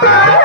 Bye.